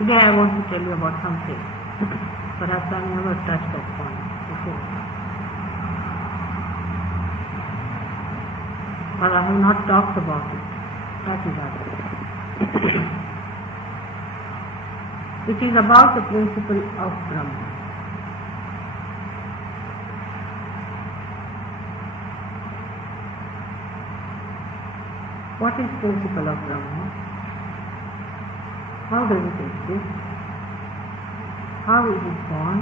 Today I want to tell you about something. Perhaps I never touched that point before. But I have not talked about it. That is other. It is about the principle of Brahma. What is principle of Brahma? How does it exist? How is it born?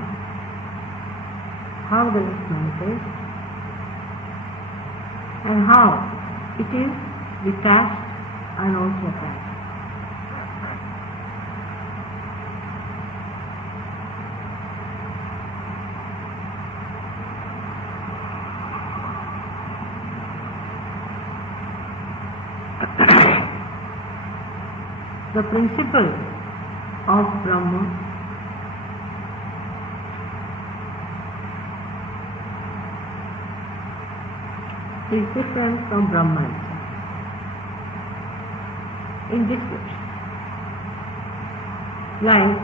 How does it manifest? And how it is detached and also attached. The principle of Brahma is different from Brahma itself. In this way, like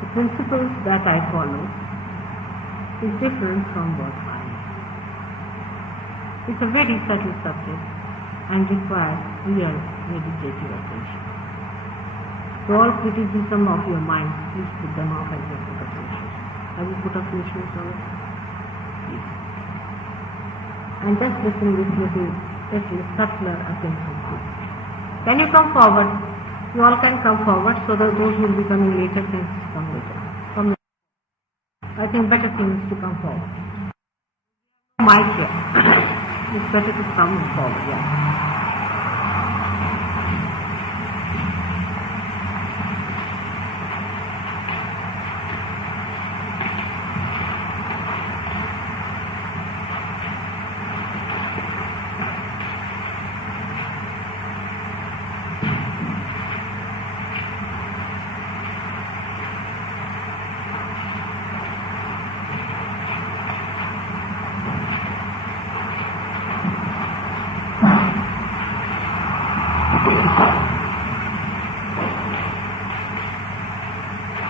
the principles that I follow is different from what I am. It's a very subtle subject and requires real meditative attention. So all criticism of your mind, please put them off as your put up issues. Have you put up issues on it? Yes. And just listen with little subtler attention. Can you come forward? You all can come forward so that those who will be coming later can come later. Come later. I think better thing is to come forward. My chair. It's better to come forward, yeah.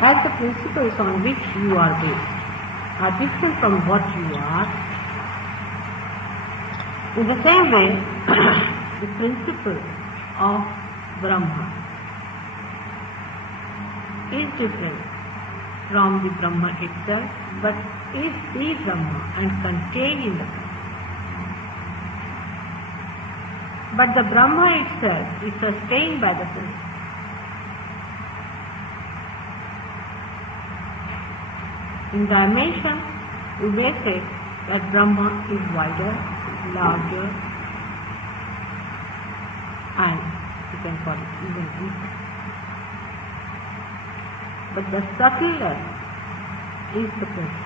As the principles on which you are based are different from what you are, in the same way, the principle of Brahma is different from the Brahma itself, but is the Brahma and contained in the Brahma. But the Brahma itself is sustained by the principle. In dimension, we may say that Brahma is wider, larger, and you can call it even deeper. But the subtler is the principle.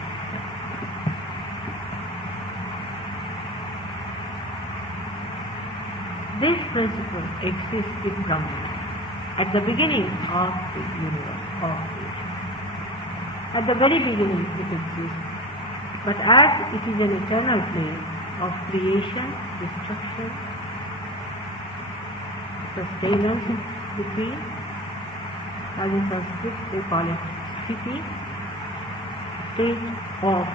This principle exists in Brahma at the beginning of the universe, of creation. At the very beginning it exists, but as it is an eternal plane of creation, destruction, sustenance between, as in Sanskrit they call it sthiti, state of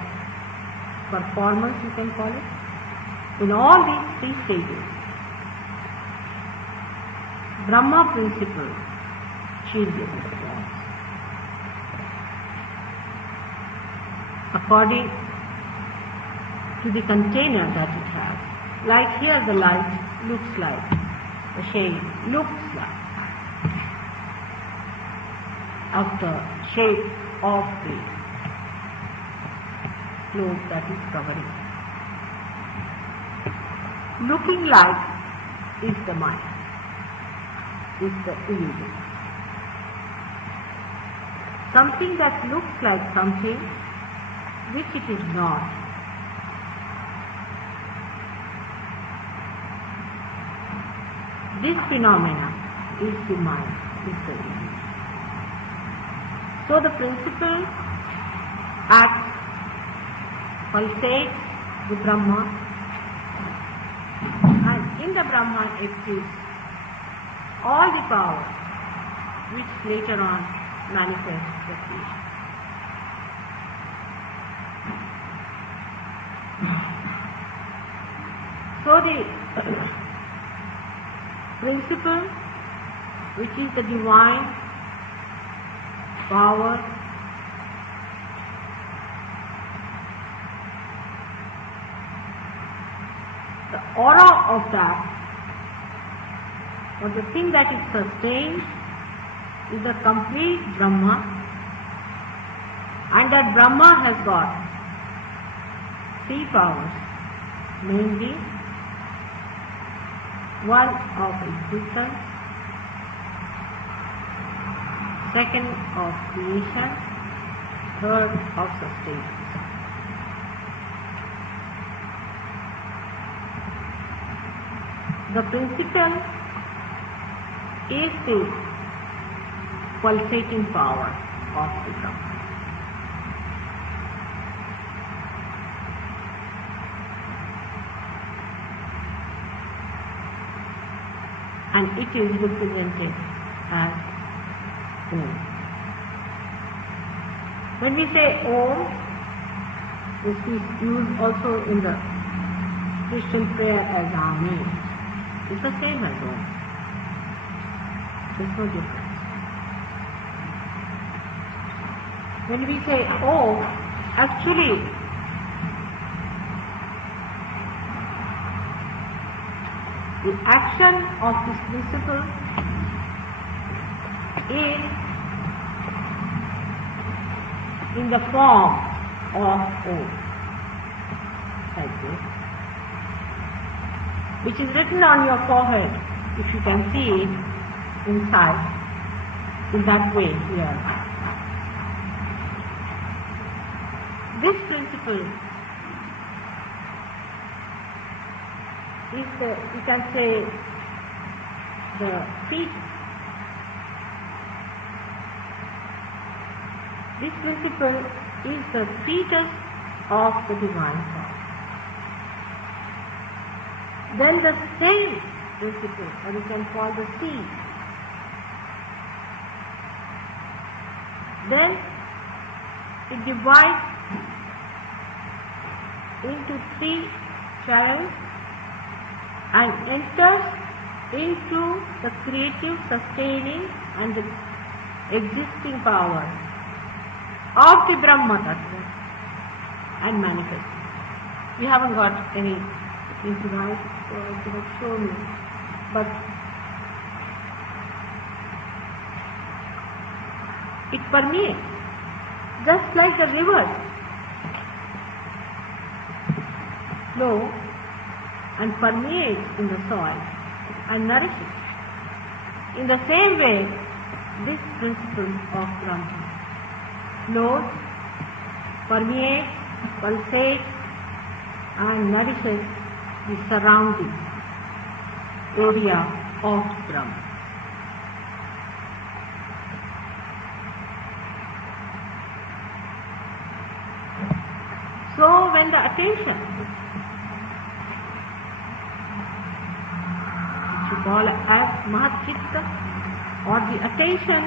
performance you can call it. In all these three stages, Brahma principle changes according to the container that it has. Like here the light looks like, the shade looks like of the shape of the cloth that is covering. Looking like is the mind, is the illusion. Something that looks like something which it is not. This phenomena is the mind, is the illusion. So the principle acts, pulsates the Brahma, and in the Brahman exists all the power which later on manifests the creation. So the principle, which is the divine power, the aura of that, or the thing that it sustains, is the complete Brahma, and that Brahma has got three powers, namely one of existence, second of creation, third of sustenance. The principle is the pulsating power of the Brahma. And it is represented as Om. When we say Om, this is used also in the Christian prayer as Amen. It's the same as Om. There's no difference. When we say Om, actually the action of this principle is in the form of Om, like this, which is written on your forehead, if you can see it inside, in that way here. This principle is the, you can say, the feet. This principle is the fetus of the divine thought. Then the same principle, or you can call the seed, then it divides into three channels and enters into the creative, sustaining and the existing power of the Brahma Tattva and manifests. We haven't got any thing to write, so I could have shown you, but it permeates, just like the rivers flow and permeates in the soil and nourishes. In the same way, this principle of Brahma flows, permeates, pulsates and nourishes the surrounding area of Brahma. So when the attention, which you call as Mahat Chitta, or the attention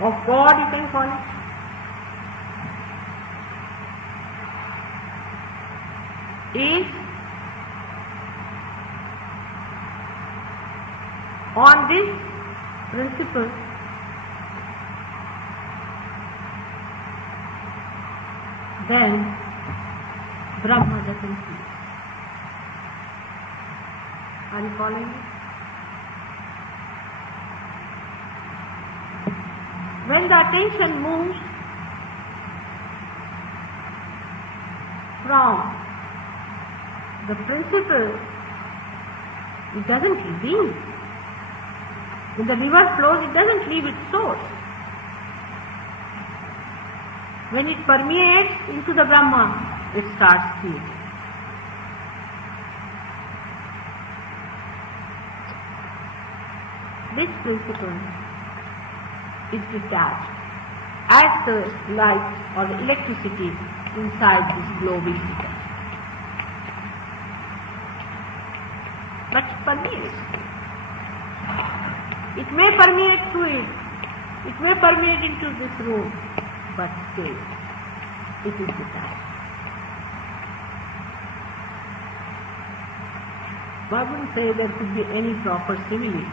of God, you can call it, is on this principle, then Brahma doesn't cease. Are you following me? When the attention moves from the principle, it doesn't leave. When the river flows, it doesn't leave its source. When it permeates into the Brahma, it starts creating. This principle is detached as the light or the electricity inside this global system. But it permeates. It may permeate through it It may permeate into this room, but still, it is detached. One wouldn't say there could be any proper simile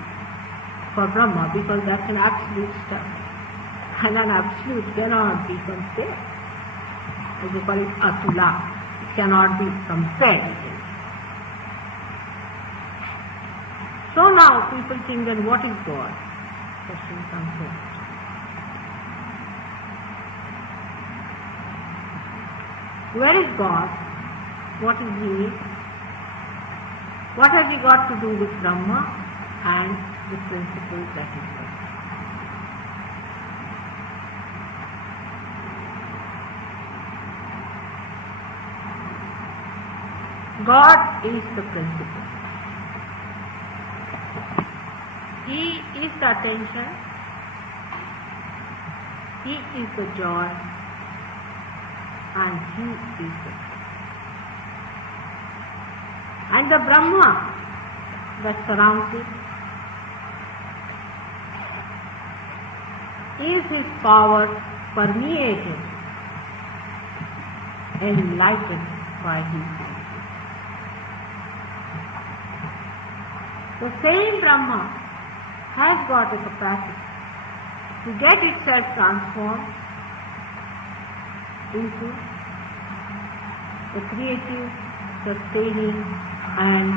for Brahma, because that's an absolute stuff. And an absolute cannot be compared. As they call it atula. It cannot be compared. So now people think that what is God? Question comes here. Where is God? What is He? What has He got to do with Brahma and the principle that is there? God is the principle. He is the attention. He is the joy. And He is the truth. And the Brahma that surrounds it is His power permeated, enlightened by His. The same Brahma has got a capacity to get itself transformed into a creative, sustaining, and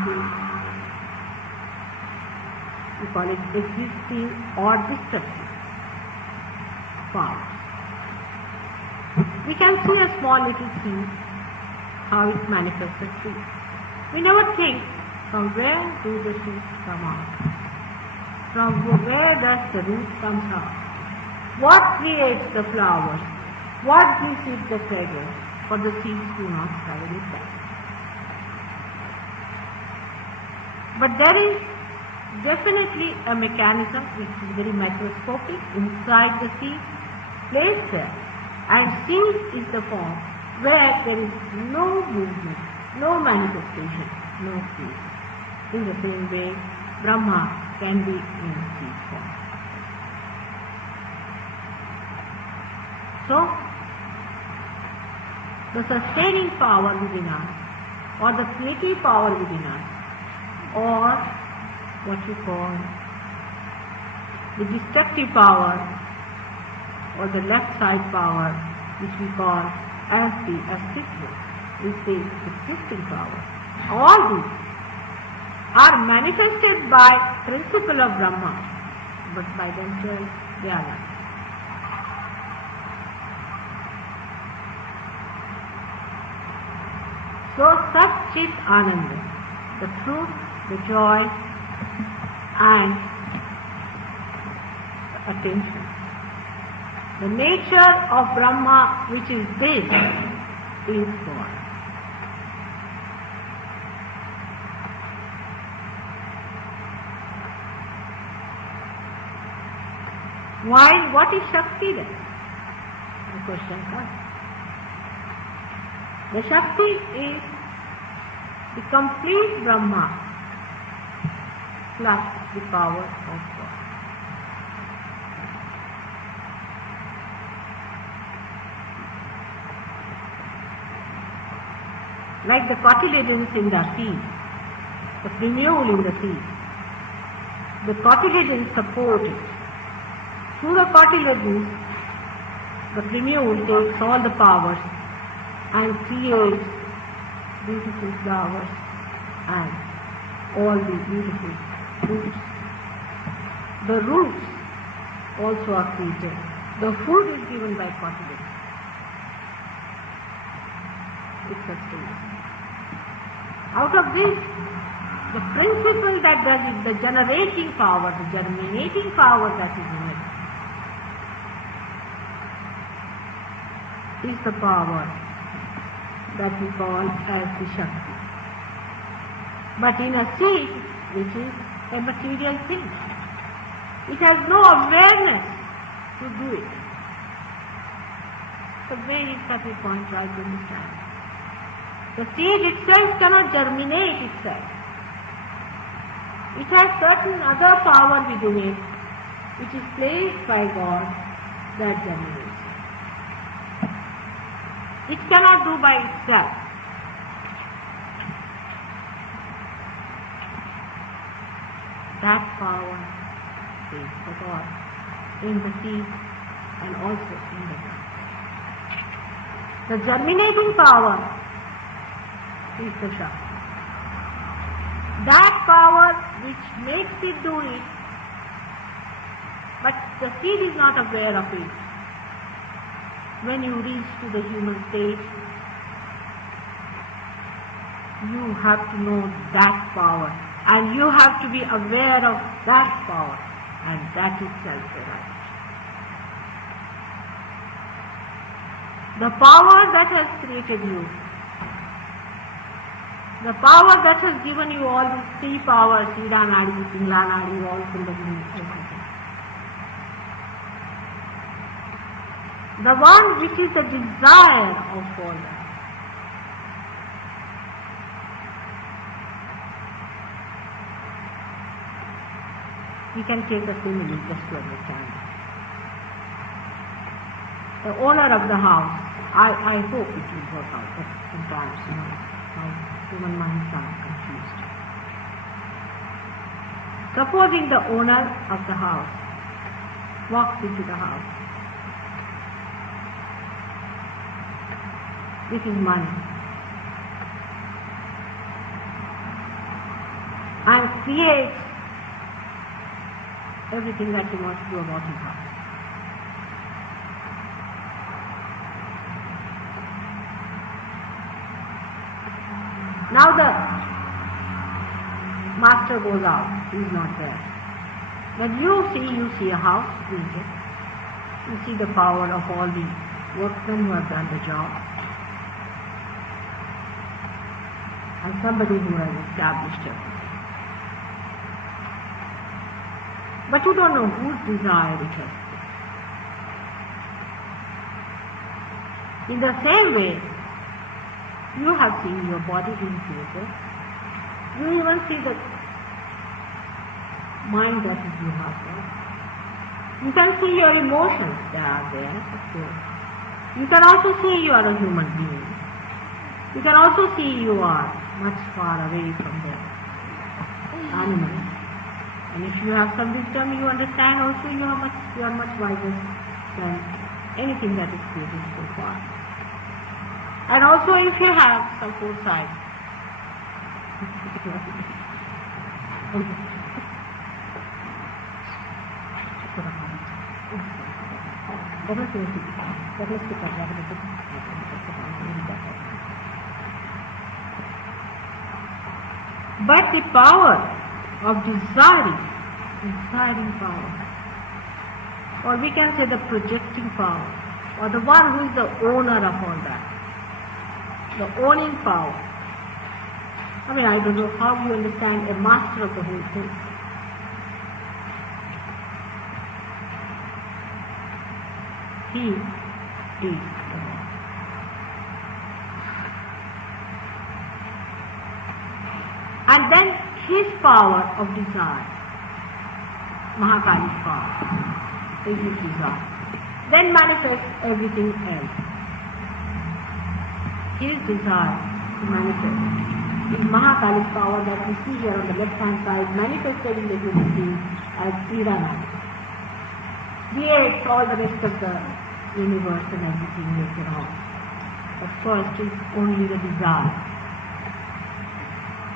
we call it existing or destructive power. We can see a small little seed, how it manifests a tree. We never think, from where do the seeds come out? From where does the root come out? What creates the flowers? What gives it the fragrance? For the seeds do not travel it back. But there is definitely a mechanism which is very microscopic inside the seed, placed there. And seed is the form where there is no movement, no manifestation, no creation. In the same way, Brahma can be in seed form. So, the sustaining power within us, or the creative power within us, or what you call the destructive power, or the left side power, which we call as the ascitva, is the existing power. All these are manifested by principle of Brahma, but by themselves they are not. So Sat Chit Ananda, the truth, the joy, and the attention. The nature of Brahma, which is this, is God. Why? What is Shakti then? The question comes. The Shakti is the complete Brahma plus the power of God. Like the cotyledons in the seed, the primule in the seed, the cotyledons support it. Through the cotyledons, the primule takes all the powers and creates beautiful flowers and all the beautiful fruits. The roots also are created. The food is given by cotyledons. It sustains. Out of this, the principle that does it, the generating power, the germinating power that is in it, is the power that we call as the Shakti. But in a seed, which is a material thing, it has no awareness to do it. It's a very subtle point to understand. The seed itself cannot germinate itself. It has certain other power within it which is placed by God, that germinates. It cannot do by itself. That power is the God in the seed and also in the ground. The germinating power is the Shakti. That power which makes it do it, but the seed is not aware of it. When you reach to the human stage, you have to know that power, and you have to be aware of that power, and that is self-realization. The power that has created you, the power that has given you all these three powers, Ida Nadi, Pingla Nadi, all Kundalini, everything. The one which is the desire of all that. We can take a simile just to understand. The owner of the house, I hope it will work out, but sometimes, how human minds are confused. Supposing the owner of the house walks into the house with his money and creates everything that he wants to do about his house. Now the master goes out, he is not there. When you see a house created, you see the power of all the workmen who have done the job, and somebody who has established it. But you don't know whose desire it has. In the same way, you have seen your body being created. You even see the mind that is you have there. You can see your emotions that are there, of course. You can also see you are a human being. You can also see you are much far away from the animals. And if you have some wisdom, you understand also you are much wiser than anything that is created so far. And also if you have some foresight, but the power of desiring power, or we can say the projecting power, or the one who is the owner of all that, the owning power. I mean, I don't know how you understand a master of the whole thing. He is the one. And then his power of desire, Mahakali's power, is his desire, then manifests everything else. His desire to manifest is Mahakali's power that we see here on the left hand side, manifested in the human being as Irana. Creates all the rest of the universe and everything later on. But first is only the desire.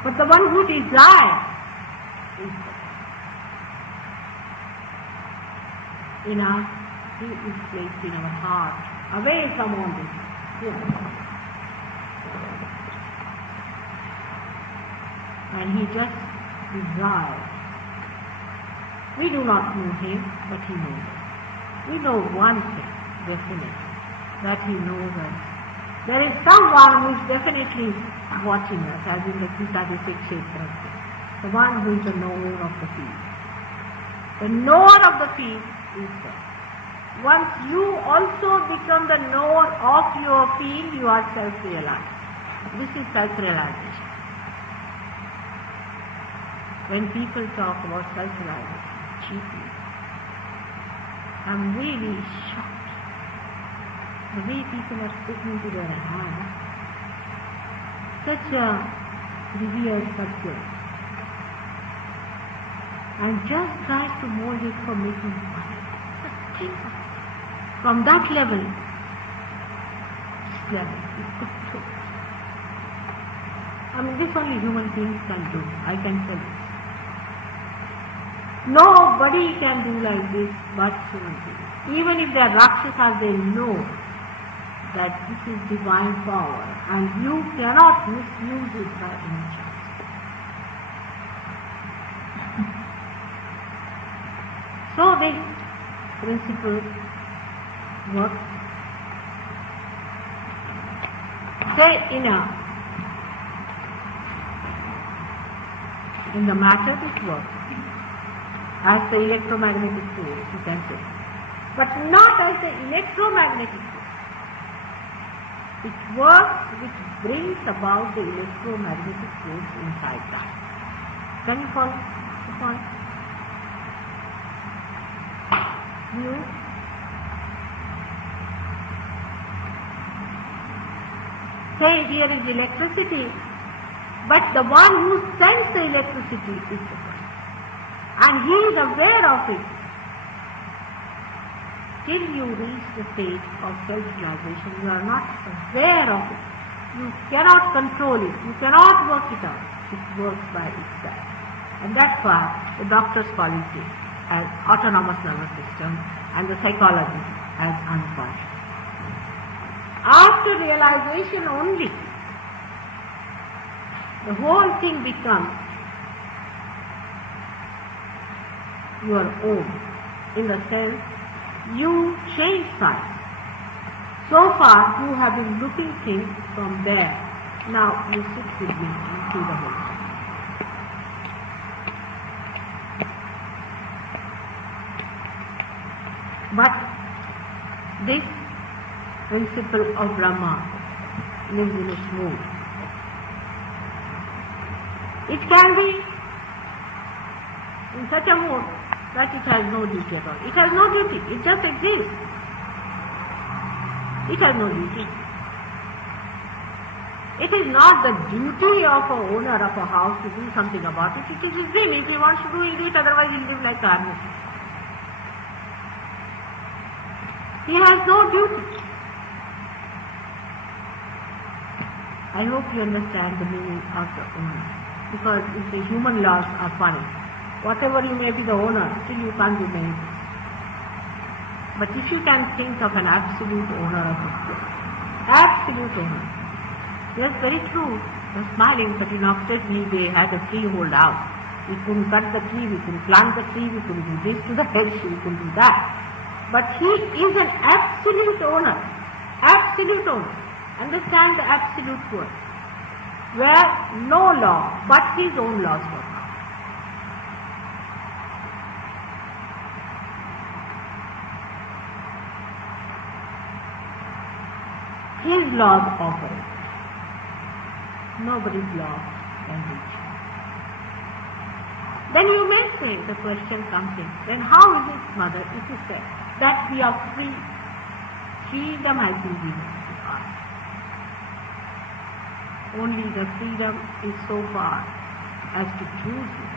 But the one who desires is in us, he is placed in our heart, away from all this. Here. And he just desires. We do not know him, but he knows us. We know one thing, definitely, that he knows us. There is someone who is definitely watching us, as in the Gita Kshetra, the one who is the knower of the field. The knower of the field is there. Once you also become the knower of your field, you are self-realized. This is self-realization. When people talk about self-realization cheaply, I'm really shocked. The way people are sticking to their hands. Such a revered subject. And just try to mold it for making money. Just think of it. From that level, this level, it could take. I mean, this only human beings can do. I can tell you. Nobody can do like this but human beings. Even if they are Rakshasas, they know that this is divine power and you cannot misuse it by any chance. So this principle works. Say in the matter it works. As the electromagnetic force, you can say. But not as the electromagnetic force. It works which brings about the electromagnetic force inside that. Can you follow the point? You? Say here is electricity, but the one who sends the electricity is the person. And he is aware of it. Till you reach the state of self-realization, you are not aware of it. You cannot control it. You cannot work it out. It works by itself. And that's why the doctors call it as autonomous nervous system and the psychologists as unconscious. After realization only, the whole thing becomes your own, in the sense you change size. So far you have been looking things from there. Now you sit with me and see the whole thing. But this principle of Brahma lives in its mood. It can be in such a mood that it has no duty at all. It has no duty. It just exists. It has no duty. It is not the duty of an owner of a house to do something about it. It is his will. If he wants to do, he'll do it. Otherwise, he'll live like a hermit. He has no duty. I hope you understand the meaning of the owner. Because if the human laws are funny, whatever you may be the owner, still you can't do many things. But if you can think of an absolute owner of this place, absolute owner. Yes, very true. You're smiling, but in Oxfordshire they had a freehold house. We couldn't cut the tree, we couldn't plant the tree, we couldn't do this to the hedge, we couldn't do that. But he is an absolute owner. Absolute owner. Understand the absolute word. Where no law but his own laws work. His laws operate. Nobody's law can reach him. Then you may say, the question comes in, then how is it, Mother, if you say that we are free? Freedom has been given to us. Only the freedom is so far as to choose it.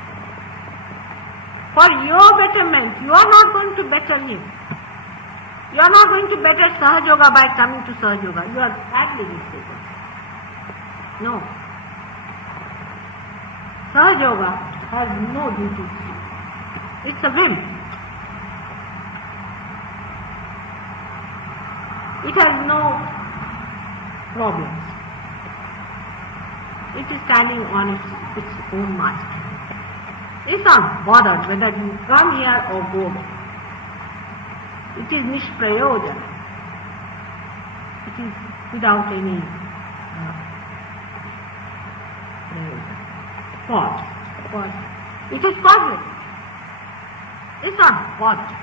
For your betterment, you are not going to better him. You are not going to better Sahaja by coming to Sahaja. You are sadly mistaken. No. Sahaja has no duty. It's a whim. It has no problems. It is standing on its own master. It's not bothered whether you come here or go there. It is nishprayojana. It is without any cause. It is causeless. It's not bothered.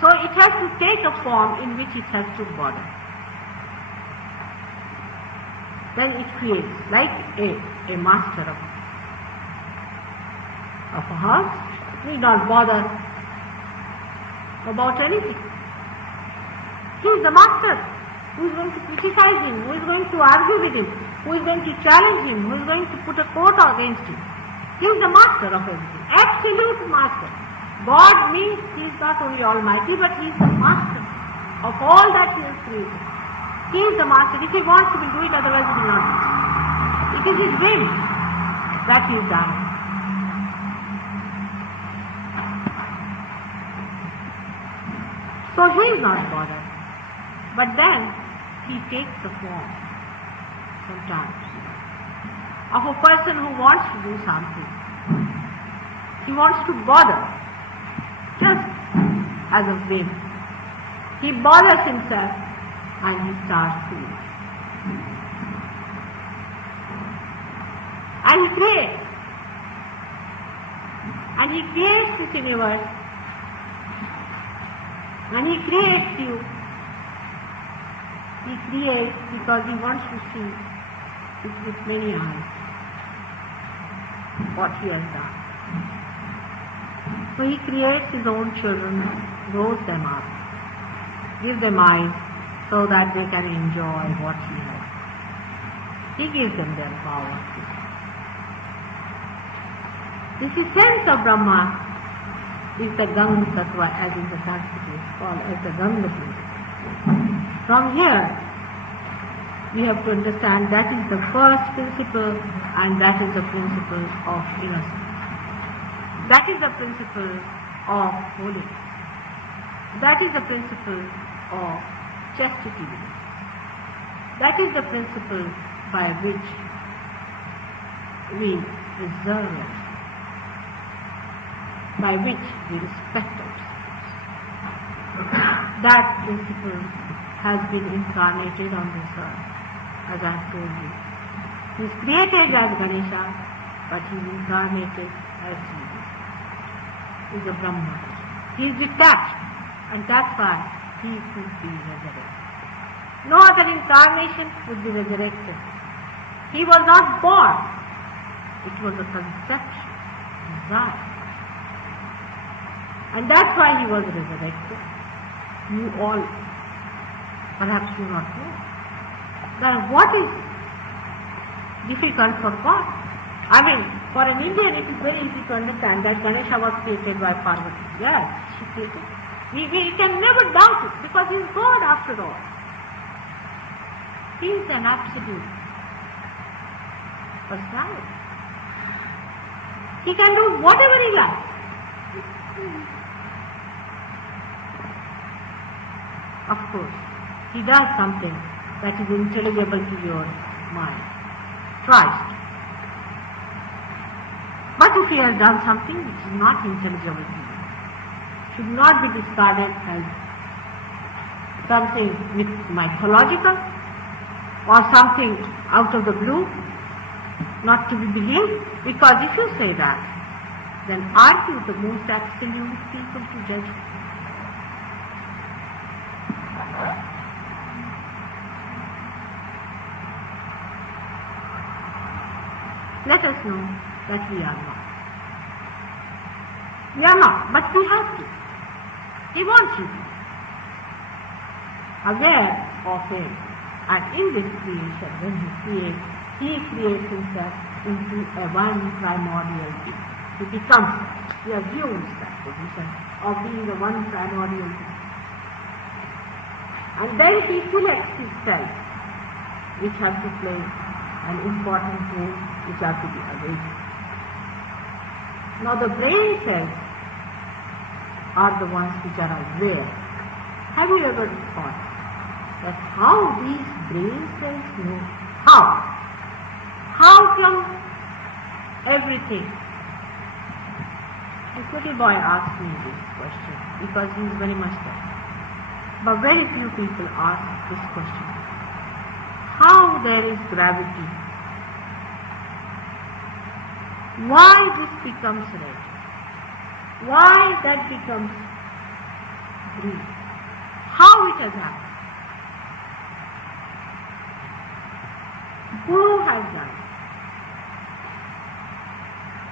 So it has to take a form in which it has to bother. Then it creates, like a master of a house, need not bother about anything. He is the master. Who is going to criticize him? Who is going to argue with him? Who is going to challenge him? Who is going to put a quote against him? He is the master of everything. Absolute master. God means He is not only almighty, but He is the master of all that He has created. He is the master. If He wants to, He will do it, otherwise He will not do it. It is His will that He is done. So He is not bothered. But then He takes the form sometimes of a person who wants to do something. He wants to bother, just as a whim. He bothers himself and he starts doing. And he creates. And he creates this universe. And he creates you. He creates because he wants to see with many eyes what he has done. So he creates his own children, grows them up, gives them eyes so that they can enjoy what he has. He gives them their power. This essence of Brahma is the Ganga Tattva, as in the Sanskrit is called as the Ganga principle. From here, we have to understand that is the first principle and that is the principle of innocence. That is the principle of holiness. That is the principle of chastity. That is the principle by which we preserve ourselves, by which we respect ourselves. That principle has been incarnated on this earth, as I have told you. He is created as Ganesha, but he is incarnated as Jesus. He is a Brahma. He is detached, and that's why he could be resurrected. No other incarnation would be resurrected. He was not born. It was a conception, desire. And that's why he was resurrected. You all perhaps do not know. Then what is difficult for God? I mean, for an Indian it is very easy to understand that Ganesha was created by Parvati. Yes, she created. We can never doubt it because he is God after all. He is an absolute personality. He can do whatever he likes. Of course, he does something that is intelligible to your mind. Christ. But if he has done something which is not intelligible to you, should not be discarded as something mythological or something out of the blue, not to be believed, because if you say that, then aren't you the most absolute people to judge? Let us know that we are not. We are not, but we have to. He wants you to be aware of him. And in this creation, when he creates himself into a one primordial being. He becomes, he assumes that position of being the one primordial being. And then he selects his cells, which have to play an important role, which have to be awakened. Now the brain cells are the ones which are aware. Have you ever thought that how these brain cells know? How come everything? This little boy asked me this question because he is very much there. But very few people ask this question. How there is gravity? Why this becomes red? Why that becomes green? How it has happened? Who has done it?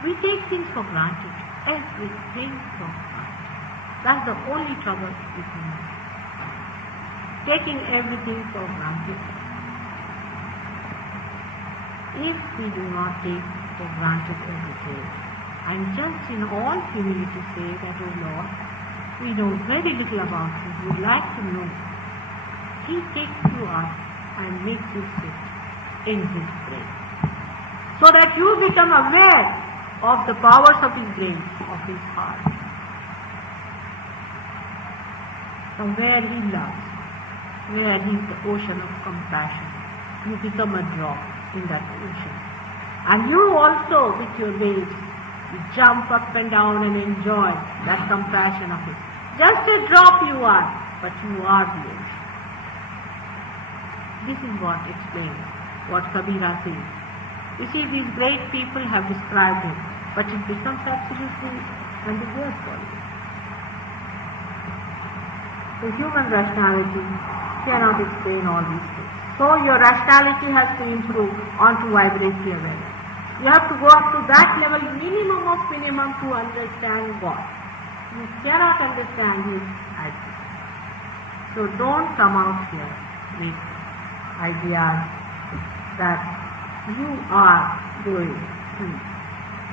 We take things for granted. everything for granted. That's the only trouble with human. Taking everything for granted. If we do not take for granted everything, and just in all humility say that, oh Lord, we know very little about you, we would like to know. He takes you up and makes you sit in His brain, so that you become aware of the powers of His brain, of His heart. From where He loves, where He is the ocean of compassion, you become a drop in that ocean. And you also, with your waves, you jump up and down and enjoy that compassion of His. Just a drop you are, but you are the ocean. This is what explains what Kabira says. You see, these great people have described Him, but it becomes absolutely when the word follows. The human rationality cannot explain all these things. So your rationality has to improve onto vibratory awareness. You have to go up to that level, minimum of minimum, to understand God. You cannot understand His ideas. So don't come out here with ideas that you are going to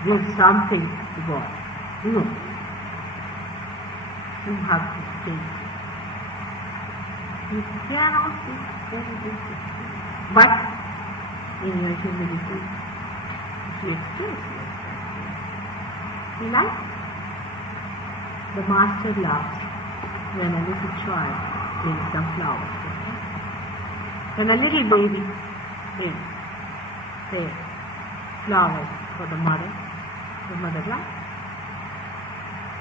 give something to God. No. You have to take it. You cannot be anything. But in your humility, you express yourself. Like the master loves when a little child brings some flowers. When a little baby brings, say, flowers for the mother likes.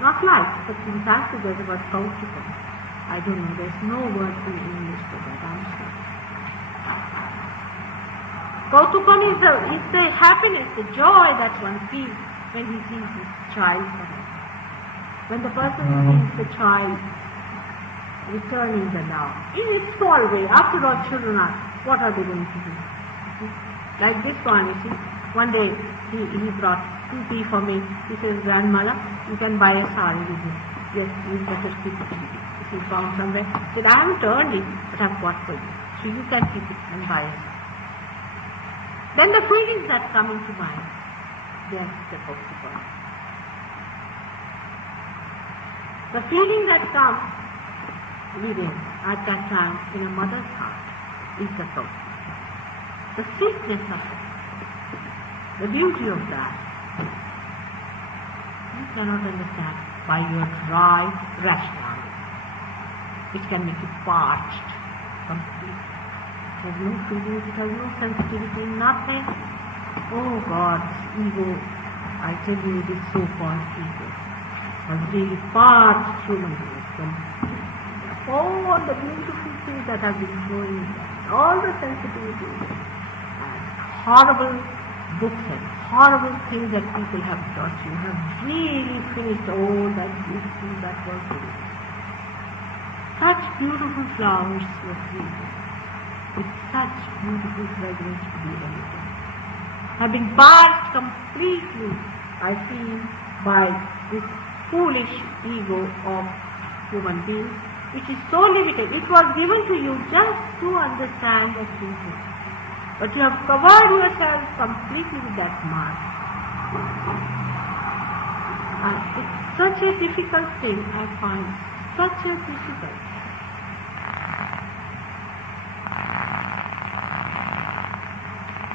Not like, but in fact there's a word Kautukam. I don't know, there's no word in English for that, I'm sorry. Kautukam is the happiness, the joy that one feels when he sees his child. When the person sees the child returning the love, in its small way. After all, children are, what are they going to do? Like this one, you see, one day he brought 2 tea for me. He says, grandmother, you can buy a sari with me. Yes, you better keep it. He found somewhere. He said, I haven't earned it, but I've got for you. So you can keep it and buy it. Then the feelings that come into mind, they are the Kautukam. The feeling that comes within at that time in a mother's heart is the Kautukam. The sweetness of it, the beauty of that, you cannot understand by your dry rationality, which can make you parched, complete. It has no feelings, it has no sensitivity, nothing. Oh God, this ego, I tell you, it is so-called ego, has really parched human beings. All the beautiful things that have been flowing, all the sensitivities, and horrible books and horrible things that people have taught you have really finished all that beauty that was there. Such beautiful flowers were created with such beautiful fragrance to be emitted, have been parched completely, I feel, by this foolish ego of human beings, which is so limited. It was given to you just to understand the truth. But you have covered yourself completely with that mask. And it's such a difficult thing, I find. Such a difficult.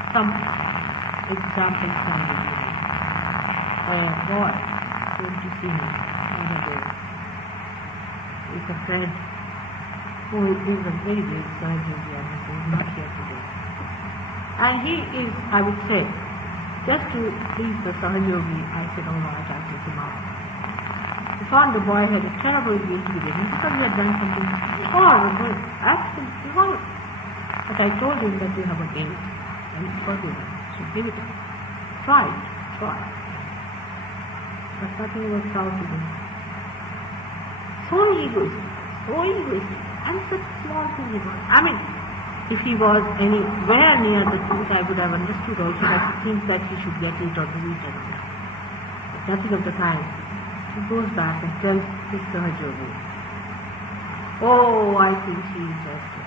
Some examples can be given. A boy came to see me the other day. It's a friend who is a very great surgeon here, who is not here today. And he is, I would say, just to please the Sahajogi, I said, oh no, I can't take him out. I found the boy had a terrible guilt within him because he had done something horrible, absolutely horrible. But I told him that we have a date, and it's forgiven, so give it up. Try it, try. But nothing works out with him. So egoistic, and such small thing he was. I mean, if he was anywhere near the truth, I would have understood also that he thinks that he should get it or do it or not. But nothing of the kind. She goes back and tells his Sahajyogi, oh, I think she is just an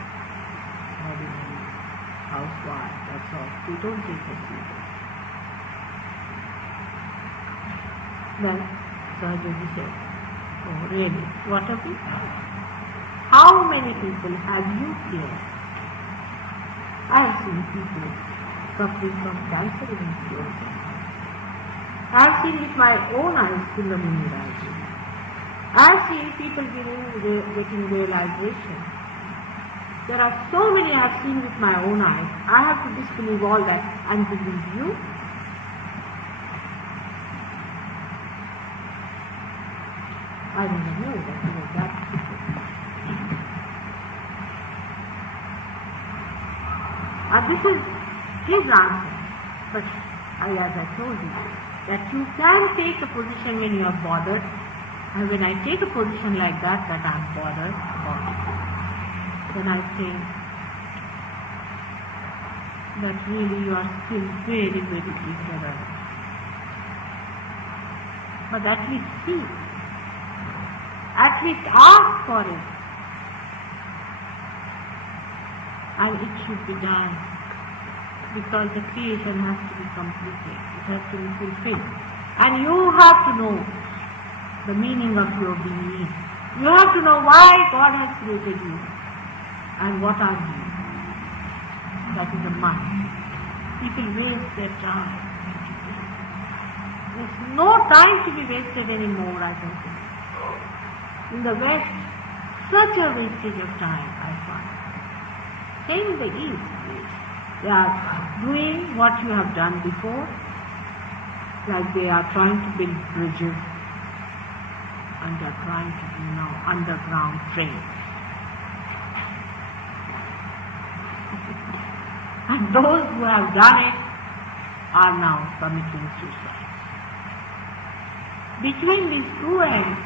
ordinary housewife, that's all. We don't take her serious. Then Sahajyogi said, oh really, what of it? How many people have you cured? I have seen people suffering from cancer in cured. I have seen with my own eyes Kundalini rising. I have seen people getting realization. There are so many I have seen with my own eyes. I have to disbelieve all that and believe you. I don't know that you know that. This is his answer. But as I told you, that you can take a position when you are bothered, and when I take a position like that I am bothered, then I think that really you are still very, very ignorant. But at least see, at least ask for it, and it should be done. Because the creation has to be completed, it has to be fulfilled. And you have to know the meaning of your being. You have to know why God has created you and what are you. That is the mind. People waste their time. There's no time to be wasted anymore, I don't think. In the West, such a wastage of time, I find. Same in the East. They are doing what you have done before, like they are trying to build bridges and they are trying to do now underground trains. And those who have done it are now committing suicide. Between these two ends,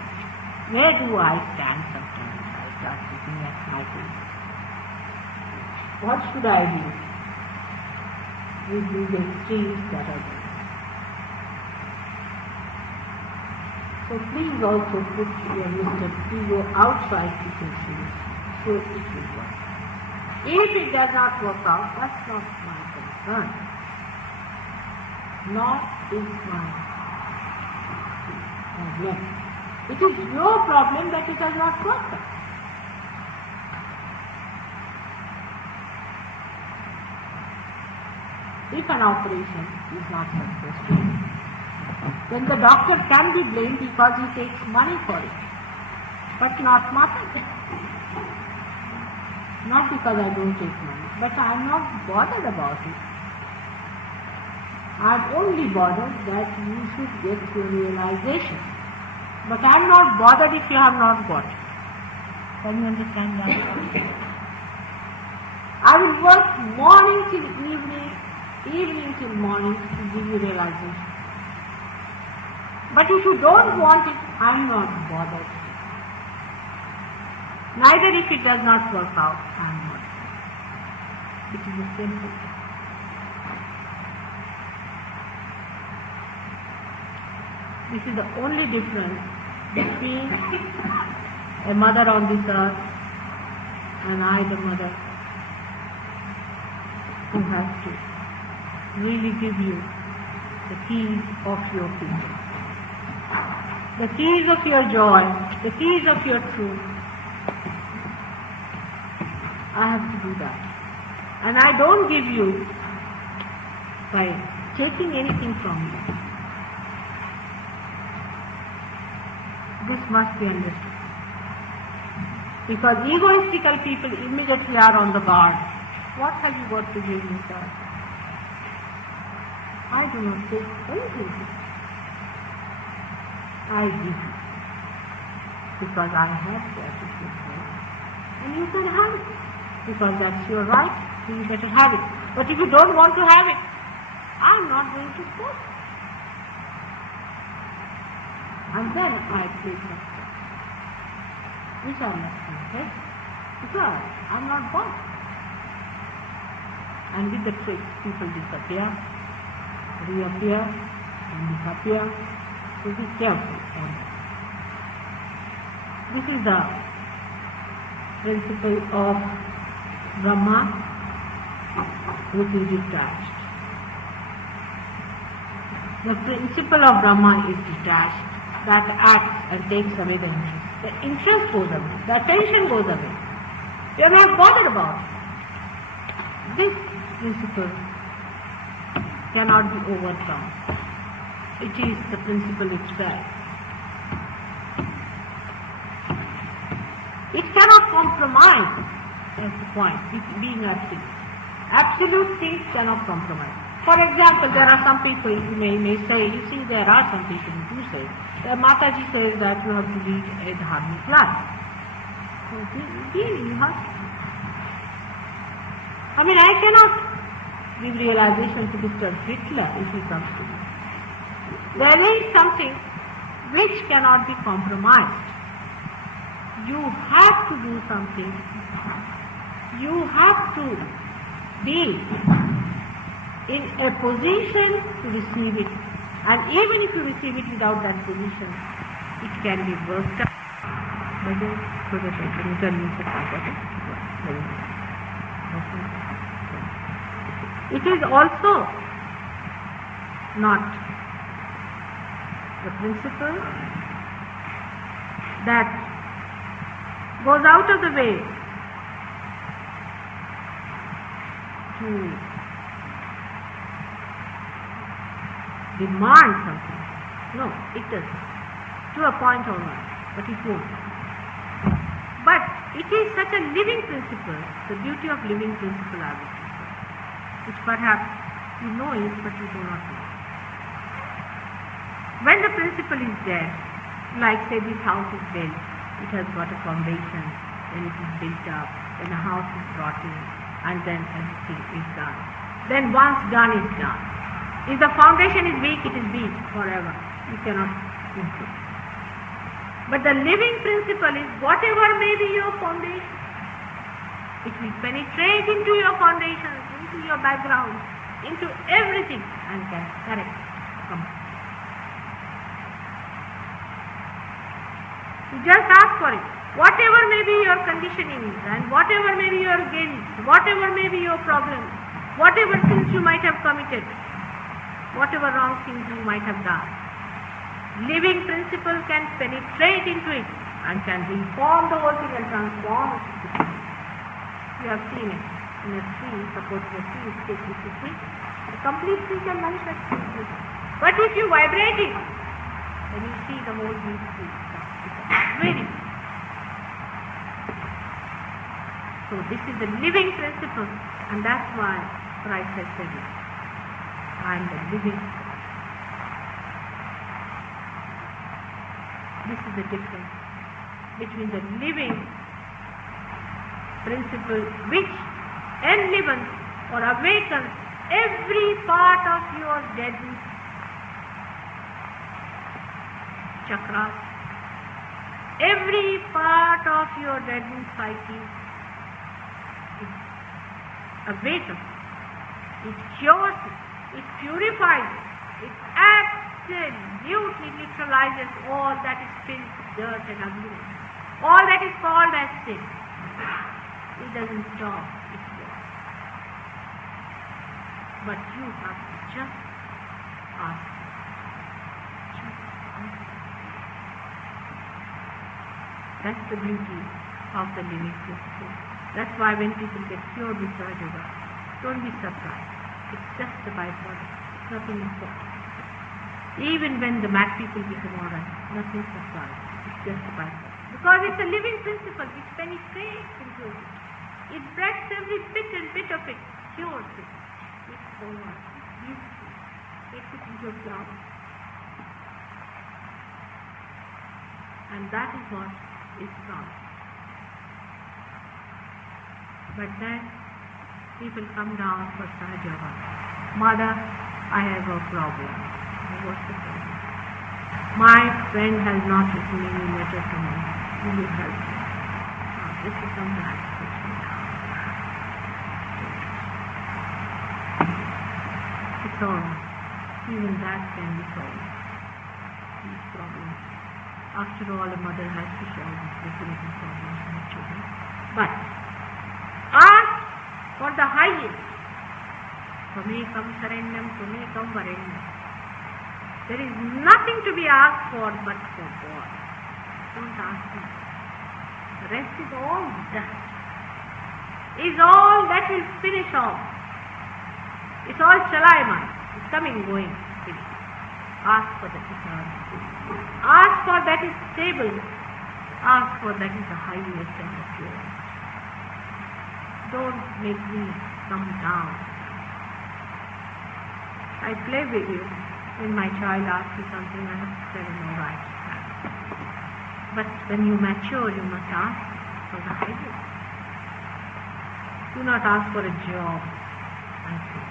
where do I stand sometimes? I start looking at my face. What should I do? With these extremes that are there. So please also put your Mr. Ego outside the concept, so it will work. If it does not work out, that's not my concern. Not is my problem. It is your problem that it does not work out. If an operation is not successful, then the doctor can be blamed because he takes money for it, but not mine. Not because I don't take money, but I am not bothered about it. I am only bothered that you should get your realization. But I am not bothered if you have not got it. Can you understand that? I will work morning till evening, evening till morning to give you realization. But if you don't want it, I am not bothered. Neither if it does not work out, I am not. It is the simple. This is the only difference between a mother on this earth and I, the mother, who has to really give you the keys of your kingdom, the keys of your joy, the keys of your truth. I have to do that. And I don't give you by taking anything from you. This must be understood. Because egoistical people immediately are on the guard. What have you got to give me, sir? I do not take anything. I give you. Because I have to appreciate. And you can have it. Because that's your right, so you better have it. But if you don't want to have it, I'm not going to force it. And then I take myself, which I must take, because I'm not bothered. And with the tricks, people disappear, reappear, and disappear. So be careful on that. This is the principle of Brahma, which is detached. The principle of Brahma is detached, that acts and takes away the interest. The interest goes away, the attention goes away. You are not bothered about it. This principle cannot be overcome. It is the principle itself. It cannot compromise. That's the point, being absolute. Absolute things cannot compromise. For example, there are some people who may say, you see, there are some people who say, Mataji says that you have to lead a dharmic life. So, you have to. I mean, I cannot give realization to Mr. Hitler if he comes to me. There is something which cannot be compromised. You have to do something. You have to be in a position to receive it. And even if you receive it without that position, it can be worked out. It is also not the principle that goes out of the way to demand something. No, it doesn't. To a point or not, but it won't. But it is such a living principle, the beauty of living principle, I would say, which perhaps you know it, but you do not know. When the principle is there, like say this house is built, it has got a foundation, then it is built up, then a house is brought in, and then everything is done. Then once done is done. If the foundation is weak, it is weak forever. You cannot improve. But the living principle is whatever may be your foundation, it will penetrate into your foundation, into your background, into everything, and can correct. You just ask for it. Whatever may be your conditioning, and whatever may be your guilt, whatever may be your problems, whatever sins you might have committed, whatever wrong things you might have done, living principle can penetrate into it and can reform the whole thing and transform it. You have seen it in a tree. Suppose the tree is taken to tree, the complete tree can manifest. But if you vibrate it, then you see the whole beautiful stuff. Very. So this is the living principle, and that's why Christ has said it. I am the living. This is the difference between the living principle which enlivens or awakens every part of your deadened chakras, every part of your deadened psyche. It awakens, it cures it, it purifies it, it absolutely neutralizes all that is filth, dirt and ugliness, all that is called as sin. It doesn't stop, it works. But you have to just ask. That's the beauty of the living principle. That's why when people get cured with Yoga, don't be surprised. It's just a byproduct. It's nothing important. Even when the mad people become alright, nothing surprised. It's just a byproduct. Because it's a living principle which penetrates into it. It breaks every bit and bit of it, cures it. It's over. It's beautiful. Takes it into a flower. And that is what is wrong. But then people come down for Sahajya. Mother, I have a problem. What's the problem? My friend has not written any letter to me. Will you help me? This is some bad situation. It's all right. Even that can be solved. These problems After all, a mother has to solve the little problems for her children. But ask for the highest. Tvamekam Sarenyam Tvamekam Varenyam. There is nothing to be asked for but for God. Don't ask Him. The rest is all dust. Is all that will finish off. It's all Chalayaman. It's coming, going, finish. Ask for that eternal. Ask for that is stable. Ask for that is the highest and the purest. Don't make me come down. I play with you. When my child asks you something, I have to tell him, all right. But when you mature, you must ask for the highest. Do not ask for a job. I say,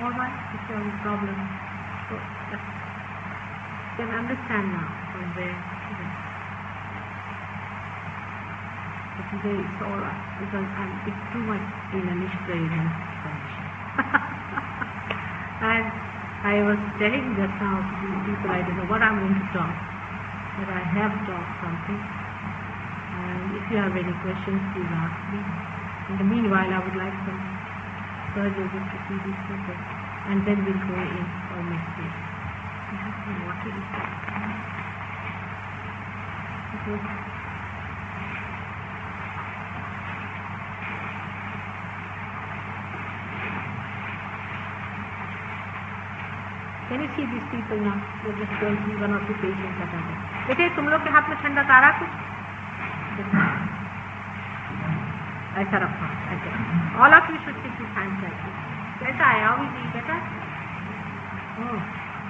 all right, if you have a problem, so you can understand now from where it is. But today it's all right because it's too much in a Nishprayan condition. And I was telling just now to these people, I don't know what I'm going to talk, but I have talked something. And if you have any questions, please ask me. In the meanwhile, I would like some surgeons to see these people, and then we'll go in for meditation. You have some water is Can you see these people now? We're just going to see one or two patients that are there. बेटे तुम लोग के हाथ में ठंडा आ रहा कुछ? ऐसा रखो, ऐसे. All of you should keep your hands like this. कैसा है? How is he? Better? Oh.